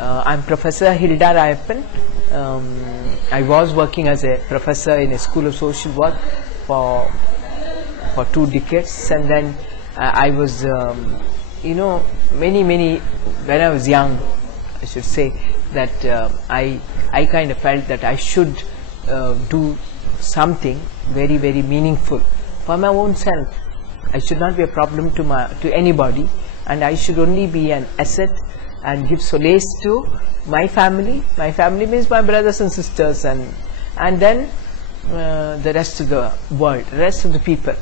I'm Professor Hilda Rayappan. I was working as a professor in a school of social work for 2 decades, and then I was, when I was young, I should say that I kind of felt that I should do something very, very meaningful for my own self. I should not be a problem to anybody, and I should only be an asset and give solace to my family. My family means my brothers and sisters, and then the rest of the world, the rest of the people.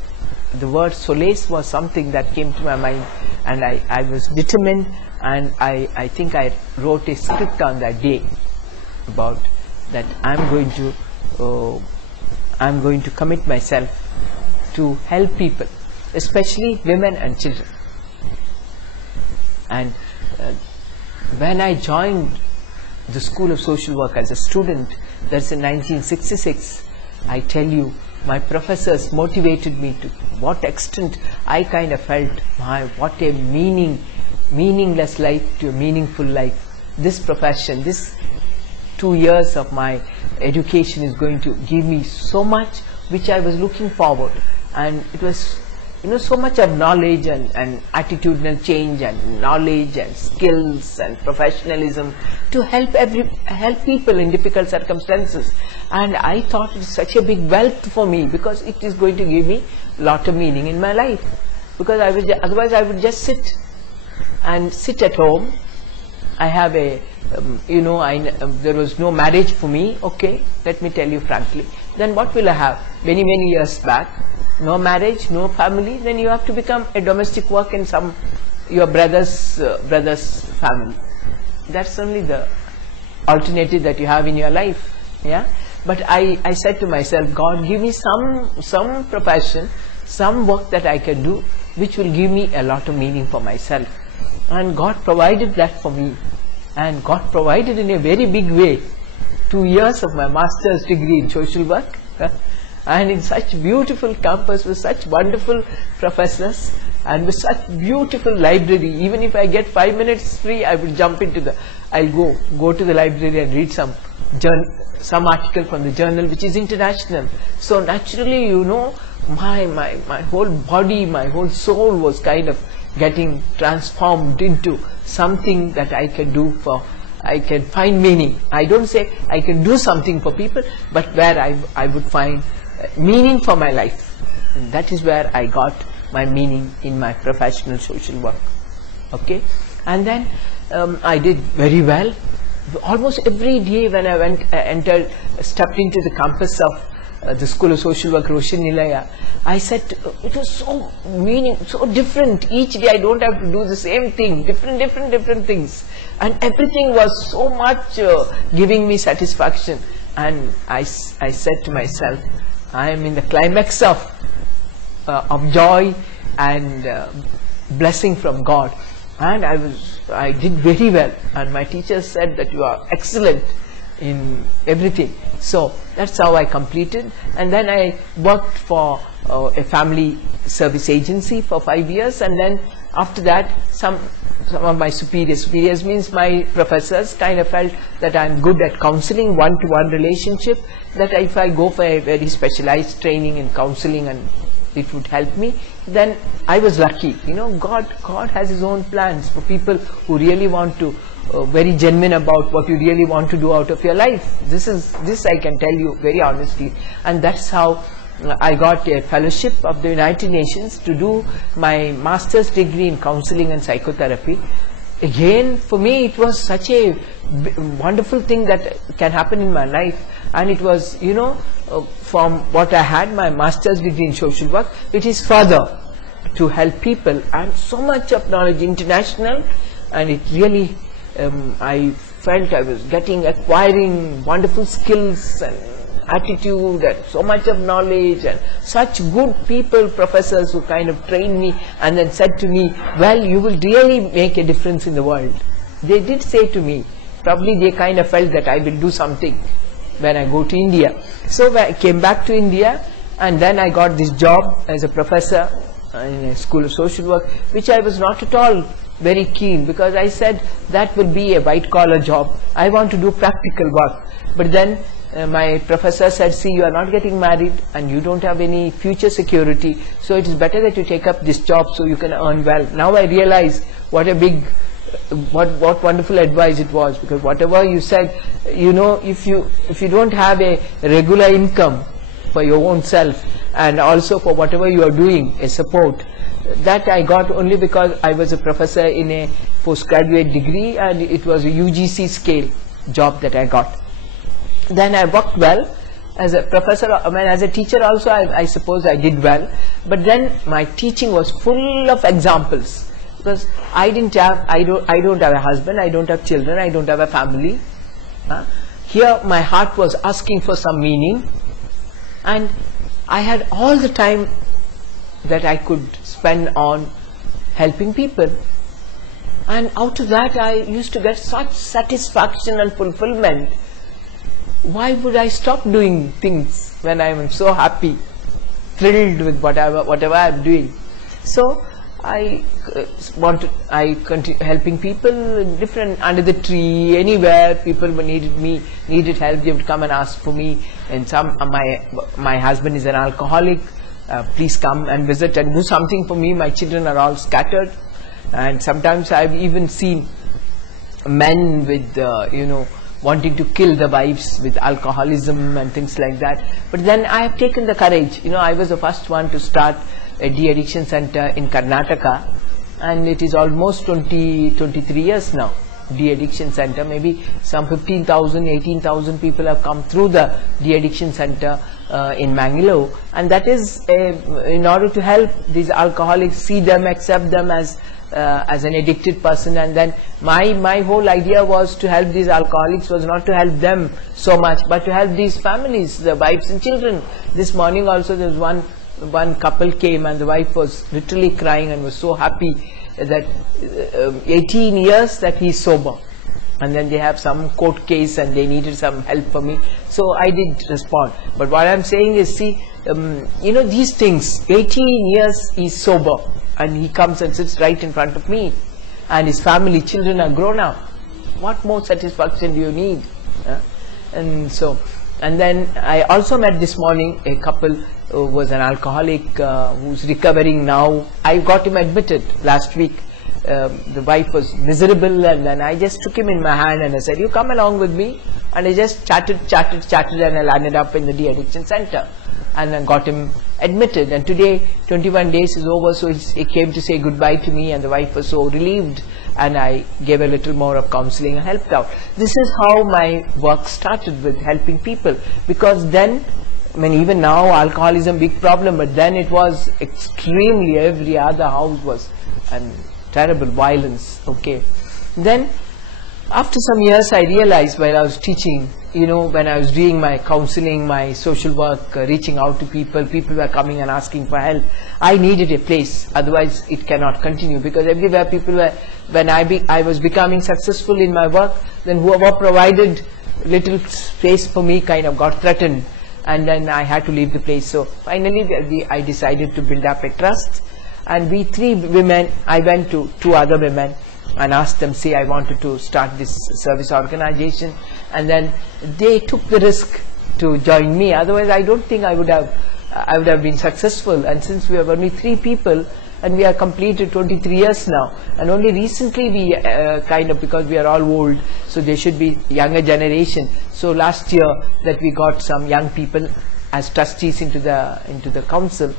The word solace was something that came to my mind, and I was determined, and I think I wrote a script on that day about that I'm going to commit myself to help people, especially women and children. And when I joined the School of Social Work as a student, that's in 1966, I tell you, my professors motivated me to what extent I kind of felt, what a meaningless life to a meaningful life. This profession, this 2 years of my education is going to give me so much which I was looking forward, and it was so much of knowledge and attitudinal change and knowledge and skills and professionalism to help people in difficult circumstances. And I thought it was such a big wealth for me, because it is going to give me a lot of meaning in my life, because otherwise I would just sit at home. I have a there was no marriage for me. Okay, let me tell you frankly, then what will I have? Many years back, no marriage, no family, then you have to become a domestic work in your brother's family. That's only the alternative that you have in your life. Yeah. But I said to myself, God, give me some profession, some work that I can do, which will give me a lot of meaning for myself. And God provided that for me, and God provided in a very big way. 2 years of my master's degree in social work, and in such beautiful campus with such wonderful professors and with such beautiful library. Even if I get 5 minutes free, I will jump into I'll go to the library and read some article from the journal which is international. So naturally, my whole body, my whole soul was kind of getting transformed into something that I can do I can find meaning. I don't say I can do something for people, but where I would find meaning for my life. And that is where I got my meaning in my professional social work. Okay, and then I did very well. Almost every day when I stepped into the campus of the School of Social Work, Roshan Nilaya, I said it was so different. Each day I don't have to do the same thing, different things, and everything was so much giving me satisfaction. And I said to myself, I am in the climax of joy and blessing from God, and I did very well, and my teachers said that you are excellent in everything. So that's how I completed. And then I worked for a family service agency for 5 years, and then after that some of my superiors means my professors kind of felt that I'm good at counseling, one-to-one relationship, that if I go for a very specialized training in counseling and it would help me, then I was lucky. God has His own plans for people who really want to very genuine about what you really want to do out of your life. This I can tell you very honestly, and that's how I got a fellowship of the United Nations to do my master's degree in counseling and psychotherapy. Again, for me it was such a wonderful thing that can happen in my life, and it was from what I had, my master's degree in social work, it is further to help people, and so much of knowledge, international, and it really I felt I was acquiring wonderful skills and attitude and so much of knowledge, and such good people, professors who kind of trained me and then said to me, well, you will really make a difference in the world. They did say to me, probably they kind of felt that I will do something when I go to India. So I came back to India, and then I got this job as a professor in a school of social work, which I was not at all very keen, because I said that will be a white collar job. I want to do practical work. But then my professor said, see, you are not getting married and you don't have any future security, so it is better that you take up this job so you can earn well. Now I realize what a big, what wonderful advice it was, because whatever you said, you know, if you don't have a regular income for your own self and also for whatever you are doing, a support, that I got only because I was a professor in a postgraduate degree, and it was a UGC scale job that I got. Then I worked well as a professor. I mean, as a teacher also, I suppose I did well. But then my teaching was full of examples, because I don't have a husband, I don't have children, I don't have a family. Here my heart was asking for some meaning, and I had all the time that I could spend on helping people. And out of that I used to get such satisfaction and fulfillment. Why would I stop doing things when I am so happy, thrilled with whatever I am doing? So I continue helping people in different, under the tree, anywhere people needed help, they would come and ask for me. And my husband is an alcoholic, please come and visit and do something for me. My children are all scattered, and sometimes I've even seen men with wanting to kill the wives with alcoholism and things like that. But then I have taken the courage. I was the first one to start a de-addiction center in Karnataka, and it is almost 23 years now. De-addiction center, maybe some 15,000, 18,000 people have come through the de-addiction center in Mangalore, and that is in order to help these alcoholics, see them, accept them as an addicted person. And then my whole idea was to help these alcoholics, was not to help them so much, but to help these families, the wives and children. This morning also there was one couple came, and the wife was literally crying and was so happy that 18 years that he's sober, and then they have some court case and they needed some help for me, so I did respond. But what I'm saying is, see, these things, 18 years he's sober, and he comes and sits right in front of me, and his family, children are grown up. What more satisfaction do you need? And then I also met this morning a couple who was an alcoholic, who's recovering now. I got him admitted last week. The wife was miserable, and then I just took him in my hand and I said, you come along with me. And I just chatted, and I landed up in the de-addiction center, and I got him admitted. And today 21 days is over, so he came to say goodbye to me, and the wife was so relieved, and I gave a little more of counseling and helped out. This is how my work started, with helping people, because then, I mean, even now alcoholism big problem, but then it was extremely, every other house was terrible violence. Okay, then after some years I realized, while I was teaching, when I was doing my counseling, my social work, reaching out to people were coming and asking for help. I needed a place, otherwise it cannot continue, because everywhere people were, when I was becoming successful in my work, then whoever provided little space for me kind of got threatened, and then I had to leave the place. So finally I decided to build up a trust, and we three women, I went to two other women and asked them, say I wanted to start this service organization, and then they took the risk to join me. Otherwise I don't think I would have been successful. And since we are only three people, and we are completed 23 years now, and only recently we because we are all old, so there should be younger generation. So last year that we got some young people as trustees into the council,